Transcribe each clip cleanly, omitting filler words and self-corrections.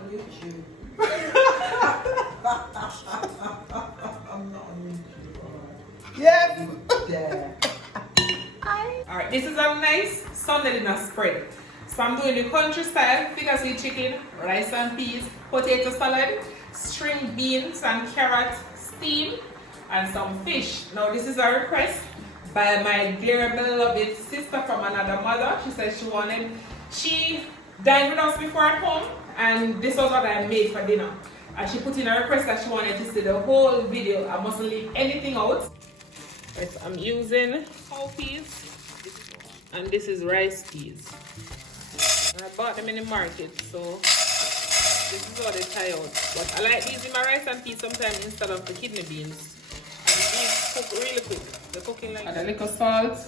on YouTube. I'm not on YouTube. Yes! There. Alright, this is a nice Sunday dinner spread. So I'm doing the country style fricassee chicken, rice and peas, potato salad, string beans and carrot steam, and some fish. Now this is a request by my dear beloved sister from another mother. She said she dined with us before at home, and this was what I made for dinner. And she put in a request that she wanted to see the whole video. I mustn't leave anything out. Right, so I'm using whole peas, and this is rice peas. I bought them in the market, so this is how they tie out. But I like these in my rice and peas sometimes instead of the kidney beans. And these cook really quick. They're cooking like... Add a little salt.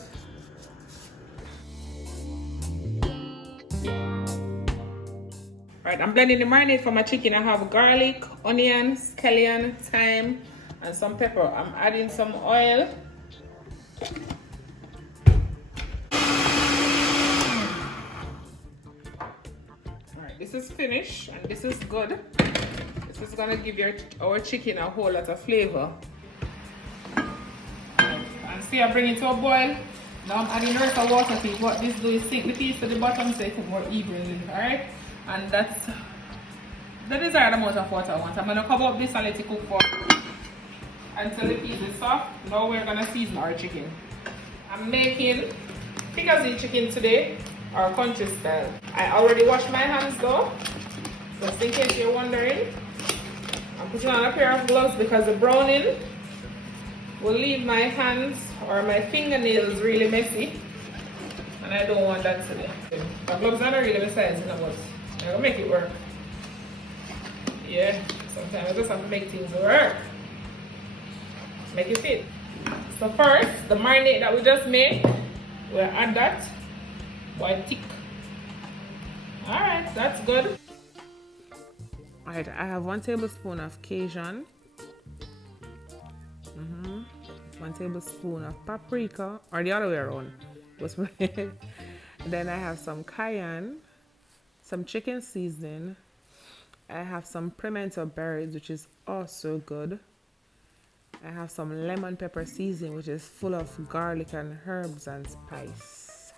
Right, I'm blending the marinade for my chicken. I have garlic, onion, scallion, thyme, and some pepper. I'm adding some oil. Alright, this is finished and this is good. This is gonna give our chicken a whole lot of flavor. And see, I bring it to a boil. Now I'm adding the rest of water to it. What this do is sink the peas to the bottom so it cook more evenly. Alright? And that's the desired amount of water I want. I'm gonna cover up this and let it cook for until the peas is soft. Now we're gonna season our chicken. I'm making fricassee chicken today, our country style. I already washed my hands though, just in case you're wondering. I'm putting on a pair of gloves because the browning will leave my hands or my fingernails really messy, and I don't want that today. The gloves are not really the size, but I'm gonna make it work. Yeah, sometimes I just have to make things work. Make it fit. So first, the marinade that we just made, we'll add that while thick. Alright, that's good. Alright, I have 1 tablespoon of Cajun. 1 tablespoon of paprika, or the other way around. Then I have some cayenne, some chicken seasoning. I have some pimento berries, which is also good. I have some lemon pepper seasoning, which is full of garlic and herbs and spice.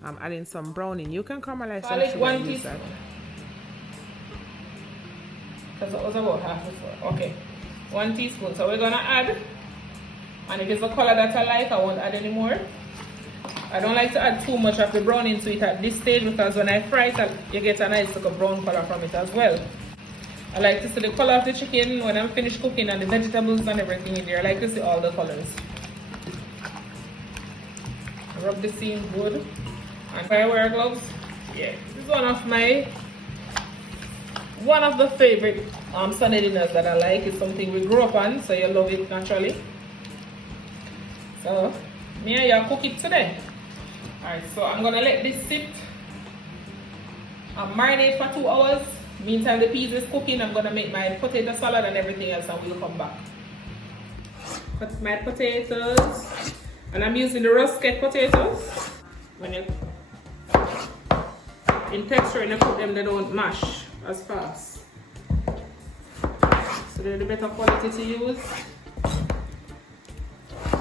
I'm adding some browning. You can caramelize some sugar. 1 teaspoon. Because it was about half before. Okay, 1 teaspoon. So we're gonna add, and if it's the color that I like, I won't add any more. I don't like to add too much of the browning to it at this stage because when I fry it, you get a nice little brown color from it as well. I like to see the color of the chicken when I'm finished cooking and the vegetables and everything in there. I like to see all the colors. Rub the seam good. And if I wear gloves, yeah, this is one of the favorite Sunday dinners that I like. It's something we grew up on, so you love it naturally. So me and you cook it today. Alright, so I'm gonna let this sit and marinate for 2 hours. Meantime the peas is cooking, I'm gonna make my potato salad and everything else, and we'll come back. Cut my potatoes, and I'm using the rusket potatoes. When you in texture and you cook them, they don't mash as fast. So they're the better quality to use.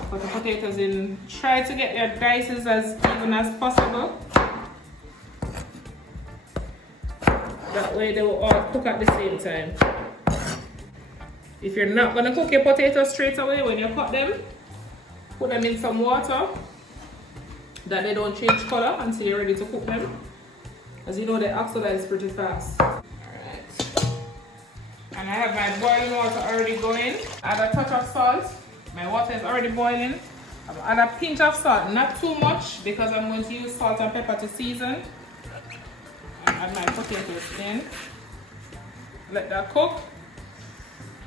Put the potatoes in. Try to get your dices as even as possible. That way they will all cook at the same time. If you're not going to cook your potatoes straight away, when you cut them, put them in some water that they don't change color until you're ready to cook them. As you know, they oxidize pretty fast. Alright. And I have my boiling water already going. Add a touch of salt. My water is already boiling. I'll add a pinch of salt, not too much because I'm going to use salt and pepper to season. And add my potatoes in. Let that cook.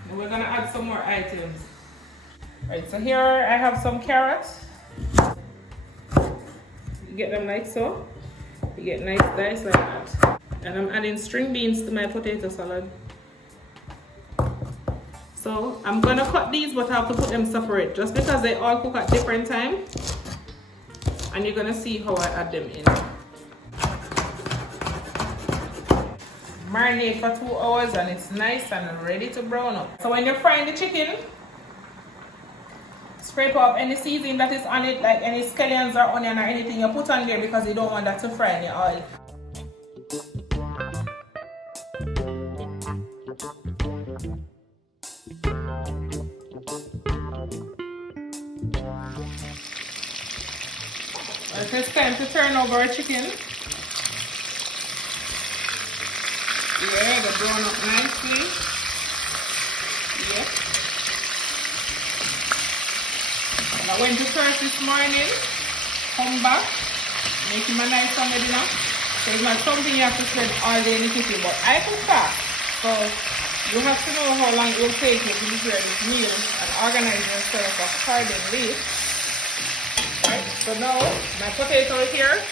And we're going to add some more items. Right, so here I have some carrots. You get them like so. You get nice dice like that. And I'm adding string beans to my potato salad. So I'm gonna cut these, but I have to put them separate just because they all cook at different time. And you're gonna see how I add them in. marinate for 2 hours and it's nice and ready to brown up. So when you're frying the chicken, scrape off any seasoning that is on it, like any scallions or onion or anything you put on there, because you don't want that to fry in the oil. It's time to turn over our chicken. Yeah, they brown up nicely. Yeah. And I went to church this morning. Come back, make him a nice Sunday dinner. So it's not something you have to spend all day in the kitchen, but I could fast. So you have to know how long it will take you to prepare this meal and organize yourself accordingly. Right, so now my potato is here.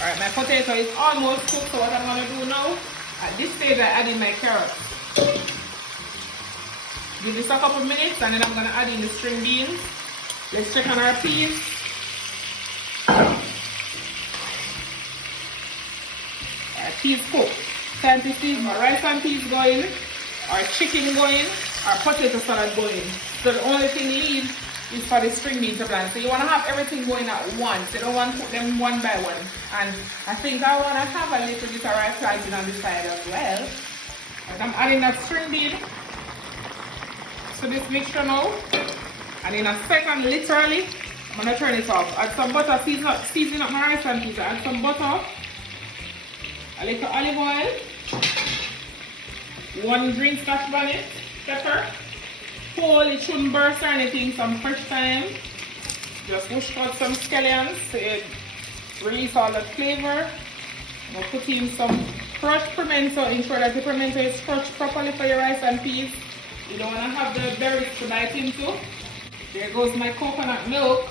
Alright, my potato is almost cooked, so what I'm going to do now, at this stage I add in my carrots. Give this a couple minutes and then I'm going to add in the string beans. Let's check on our peas. Our peas cooked. Time to see my rice and peas going, our chicken going, our potato salad going. So the only thing you need is for the string beans to plant. So you want to have everything going at once. You don't want to put them one by one. And I think I want to have a little bit of rice planting on the side as well. And I'm adding that string bean to this mixture now. And in a second, literally, I'm going to turn it off. Add some butter, season up my rice and peas. Add some butter, a little olive oil, 1 green scotch bonnet pepper. Whole, it shouldn't burst or anything, some fresh thyme. Just push out some scallions to release all that flavor. I'm going to put in some crushed pimento, ensure that the pimento is crushed properly for your rice and peas. You don't want to have the berries to bite into. There goes my coconut milk.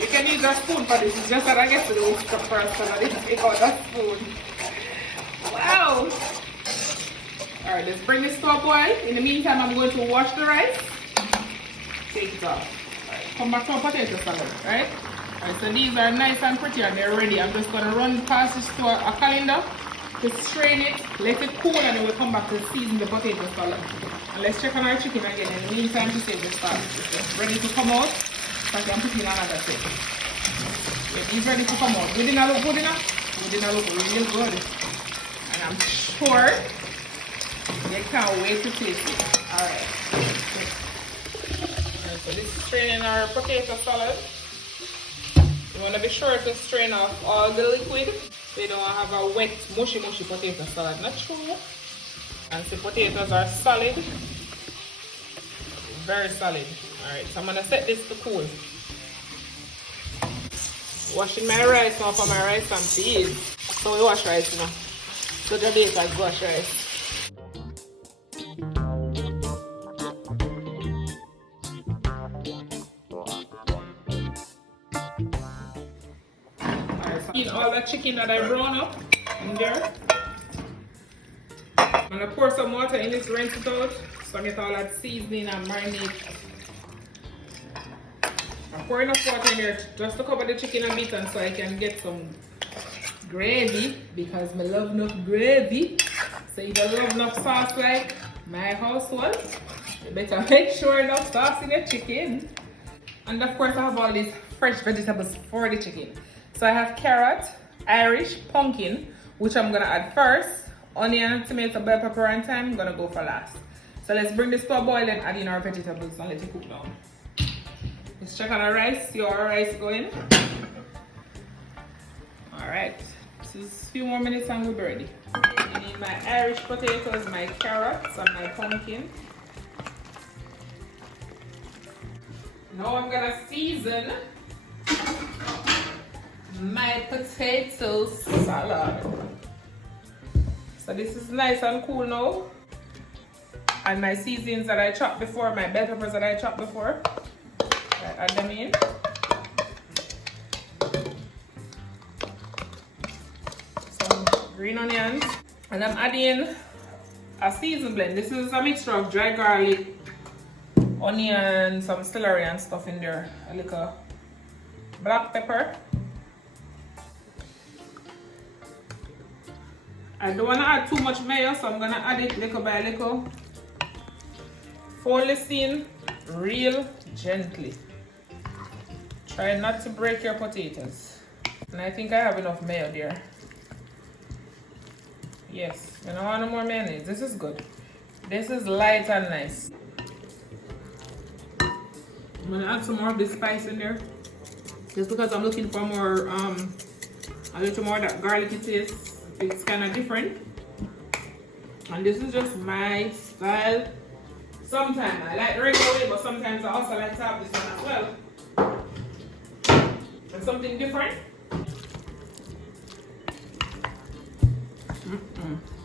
You can use a spoon for this, it's just that I get to the whisker first, so I didn't take out that spoon. Wow! Alright, let's bring this to a boil. In the meantime, I'm going to wash the rice. Take it off. Alright, come back to our potato salad, right? Alright, so these are nice and pretty and they're ready. I'm just going to run past this to a colander to strain it, let it cool, and then we'll come back to season the potato salad. And let's check on our chicken again. In the meantime, to save this part. It's ready to come out. So I can put in another thing. Yeah, these ready to come out. Didn't I look good enough? Didn't I look real good? And I'm sure they can't wait to taste it. Alright. So this is straining our potato salad. You want to be sure to strain off all the liquid so you don't have a wet, mushy potato salad. Not true. And the potatoes are solid. Very solid. Alright, so I'm going to set this to cool. Washing my rice now for my rice and peas. So we wash rice now. So Jamaica wash rice. In all the chicken that I brown up in there. I'm gonna pour some water in this, rinse it out, so I get all that seasoning and marinate. I'm pouring enough water in there just to cover the chicken a bit and so I can get some gravy, because I love enough gravy. So if you love enough sauce like my household, you better make sure enough sauce in your chicken. And of course I have all these fresh vegetables for the chicken. So I have carrot, Irish, pumpkin, which I'm gonna add first. Onion, tomato, bell pepper, and thyme, I'm gonna go for last. So let's bring this to a boil and add in our vegetables and let it cook down. Let's check on our rice, see how our rice going. Alright, this is a few more minutes and we'll be ready. I need my Irish potatoes, my carrots, and my pumpkin. Now I'm gonna season my potato salad. So this is nice and cool now. And my seasonings that I chopped before, my bell peppers that I chopped before, I add them in. Some green onions. And I'm adding a season blend. This is a mixture of dry garlic, onion, some celery and stuff in there. A little black pepper. I don't want to add too much mayo, so I'm going to add it little by little. Fold this in real gently. Try not to break your potatoes. And I think I have enough mayo there. Yes, I don't want no more mayonnaise. This is good. This is light and nice. I'm gonna add some more of this spice in there. Just because I'm looking for more, a little more of that garlicky taste. It's kind of different. And this is just my style. Sometimes I like the regular way, but sometimes I also like to have this one as well. And something different.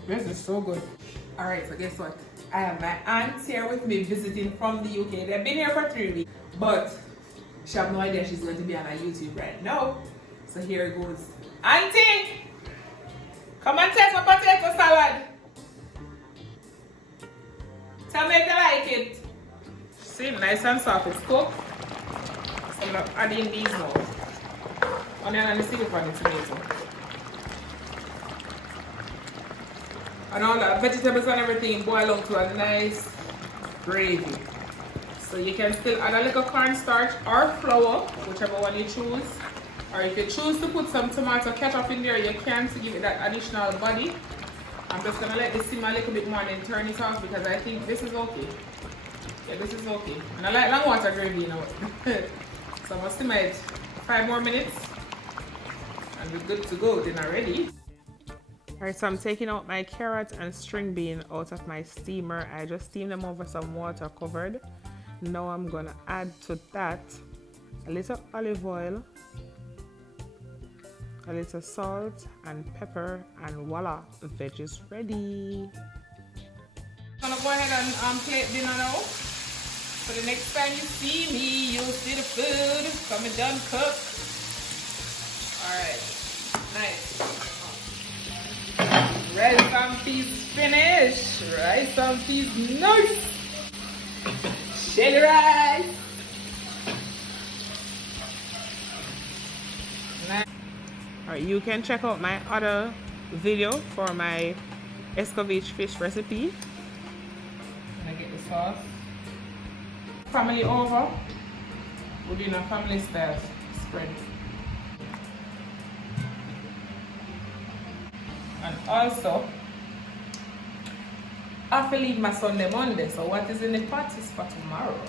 This is so good. Alright, so guess what? I have my aunt here with me visiting from the UK. They've been here for 3 weeks, but she have no idea she's going to be on our YouTube right now. So here it goes. Auntie! Come and taste my potato salad. Tell me if you like it. See, nice and soft. It's cooked. So I'm gonna add in these now. Onion and the seed for the tomato. And all the vegetables and everything boil out to a nice gravy. So you can still add a little cornstarch or flour, whichever one you choose. Or if you choose to put some tomato ketchup in there, you can to give it that additional body. I'm just gonna let this simmer a little bit more and then turn it off because I think this is okay. Yeah, this is okay. And I like long water gravy, you know. So I'm gonna simmer it 5 more minutes and we're good to go. Dinner ready. Alright, so I'm taking out my carrot and string bean out of my steamer. I just steamed them over some water covered. Now I'm gonna add to that a little olive oil, a little salt and pepper, and voila, the veggies ready. I'm gonna go ahead and plate dinner now. So the next time you see me, you'll see the food coming done cooked. Alright, nice. Rice and peas finished. Rice and peas nice. Shelly rice. Nice. Alright, you can check out my other video for my escovitch fish recipe. I get the sauce. Family over. We're doing a family style spread. And also, I have to leave my Sunday Monday, so what is in the pot is for tomorrow.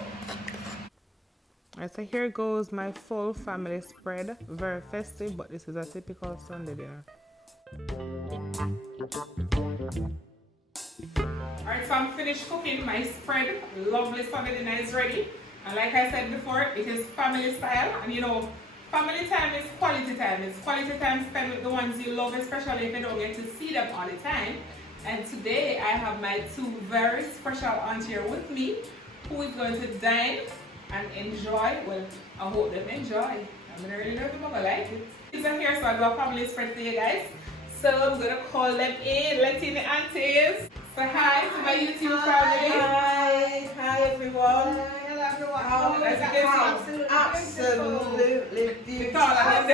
Alright, so here goes my full family spread. Very festive, but this is a typical Sunday dinner. Alright, so I'm finished cooking my spread. Lovely Sunday dinner is ready. And like I said before, it is family style. And you know, family time is quality time. It's quality time spent with the ones you love, especially if you don't get to see them all the time. And today I have my 2 very special aunts here with me who is going to dine and enjoy. Well, I hope they enjoy. I'm going to really know if I'm going to like it. These are here, so I do a family spread for you guys. So I'm going to call them in. Let's see the aunties. Say hi to my YouTube family. Hi. Hi, everyone. Hello, everyone. Oh, absolutely beautiful. Absolutely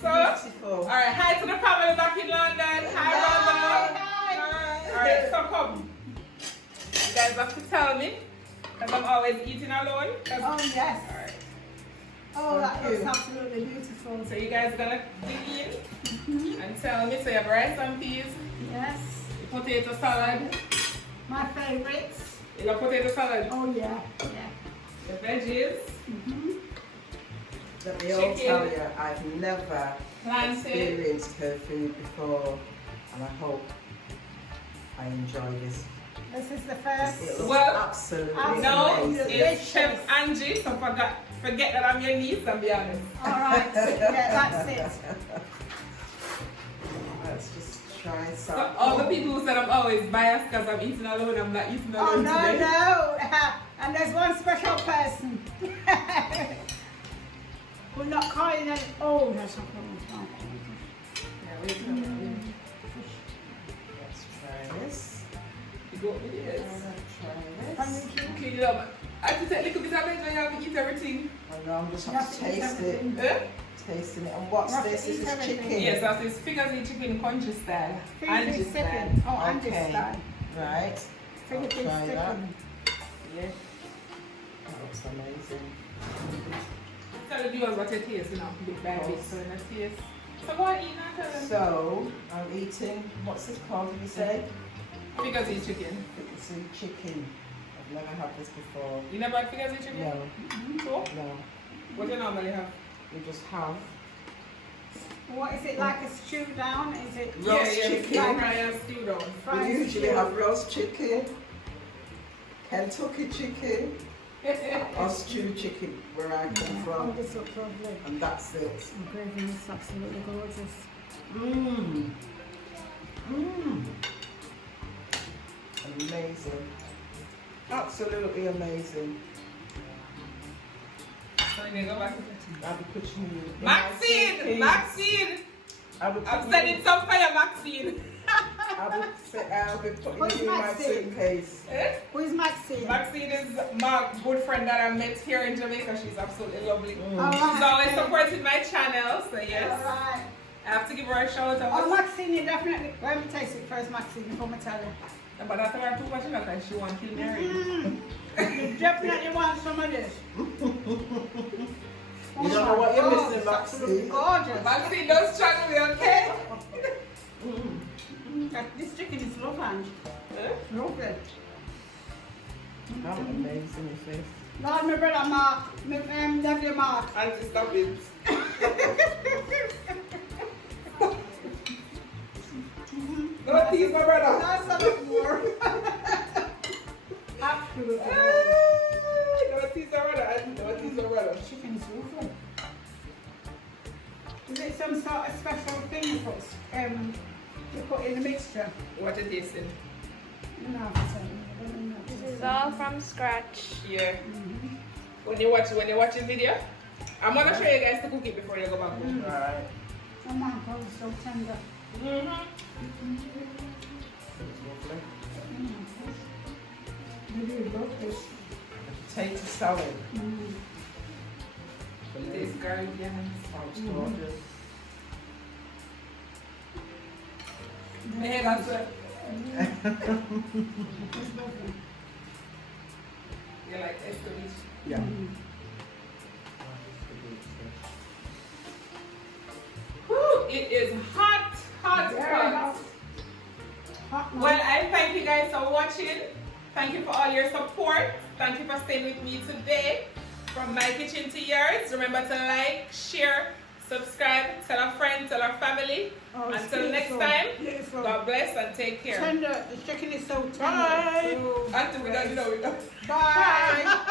beautiful. Alright, hi to the family back in London. Hi, Rama. Hi. Alright, so come. You guys have to tell me, because I'm always eating alone. Oh, yes. Alright. Oh, that looks absolutely beautiful. So you guys gonna dig in and tell me. So you have rice and peas, Yes. potato salad. My favorites. You love potato salad. Oh, yeah. Yeah. The veggies. Let me all tell you, I've never Plantain. experienced her food before, and I hope I enjoy this. This is the first. It looks Well, absolutely No, amazing. it's Chef Angie, so forget that I'm your niece, I'll be honest. All right. Yeah, that's it. Let's just try some. So all the people who said I'm always biased because I'm eating alone, I'm not eating Oh, alone no, today. no. And there's one special person. We're not calling it. Oh, that's not cool. Yeah, wait a minute. Let's try this. You go with this. Try this. Okay, you know, I have to take a little bit of it and you have to eat everything. I know, I'm just You have have to to eat taste it. everything. Eh? Tasting it. And what's Rough this? it, This eat is everything. chicken. Yes, that's his FRICASSEE chicken country style. Auntie style. chicken. Oh, Angie Okay. style. Right. Figure I'll things try that. chicken. Yeah. That looks amazing. Tell the viewers what it is, you know, bit by bit, so in a taste. So go and eat now, tell them. So, I'm eating, what's this called, did you say? FRICASSEE chicken. Fricassee chicken. I've never had this before. You never had FRICASSEE chicken? No, So, no. what do you normally have? We just have What is it like a stew down? Is it roast chicken. Yeah, fry and stew down. fried We usually stew? have roast chicken, Kentucky chicken, or stew chicken, where I come Oh, from. this looks lovely. And that's it. The gravy is absolutely gorgeous. Mmm. Mmm. Amazing. Absolutely amazing. So you go back to I'll be putting you in Maxine! Maxine! I'll be I'm putting sending some fire, Maxine. I'll be putting Where's you in my Maxine? suitcase. Eh? Who is Maxine? Maxine is my good friend that I met here in Jamaica. She's absolutely lovely. All She's right. always supporting my channel, so All yes. right. I have to give her a shout Oh, out. Maxine, you definitely. Let me taste it first, Maxine, before I tell you. But I told her too much enough and she won't kill me already. You definitely want some of this. You don't know what you're Oh, missing, it's absolutely Maxine. gorgeous. Maxine, don't struggle me, okay? This chicken is lovely, Ange. Eh? Lovely. How amazing is this? Lord, my brother Mark, my nephew Mark. Auntie, stop it. Don't tease my brother. That's a lot more. Absolutely. Don't tease my brother. Auntie, don't tease my brother. Chicken is lovely. Is it some sort of special thing you put in the mixture? What it is in? No, This is all from scratch. Yeah. When you watch the video, I'm gonna show you guys to cook it before you go back home. Right. Oh my God, it's so tender. It's lovely. Really love this. Potato salad. It is garlic, yeah. Sounds gorgeous. Hey, that's it. You like escalation? Yeah. Whew, it is hot, hot, hot. Hot Well, I thank you guys for watching. Thank you for all your support. Thank you for staying with me today. From my kitchen to yours. Remember to like, share, subscribe, tell a friend, tell our family. Oh, it's Until next beautiful. time, Beautiful. God bless and take care. Tender. The chicken is so tender. Bye. Until we don't know. Bye.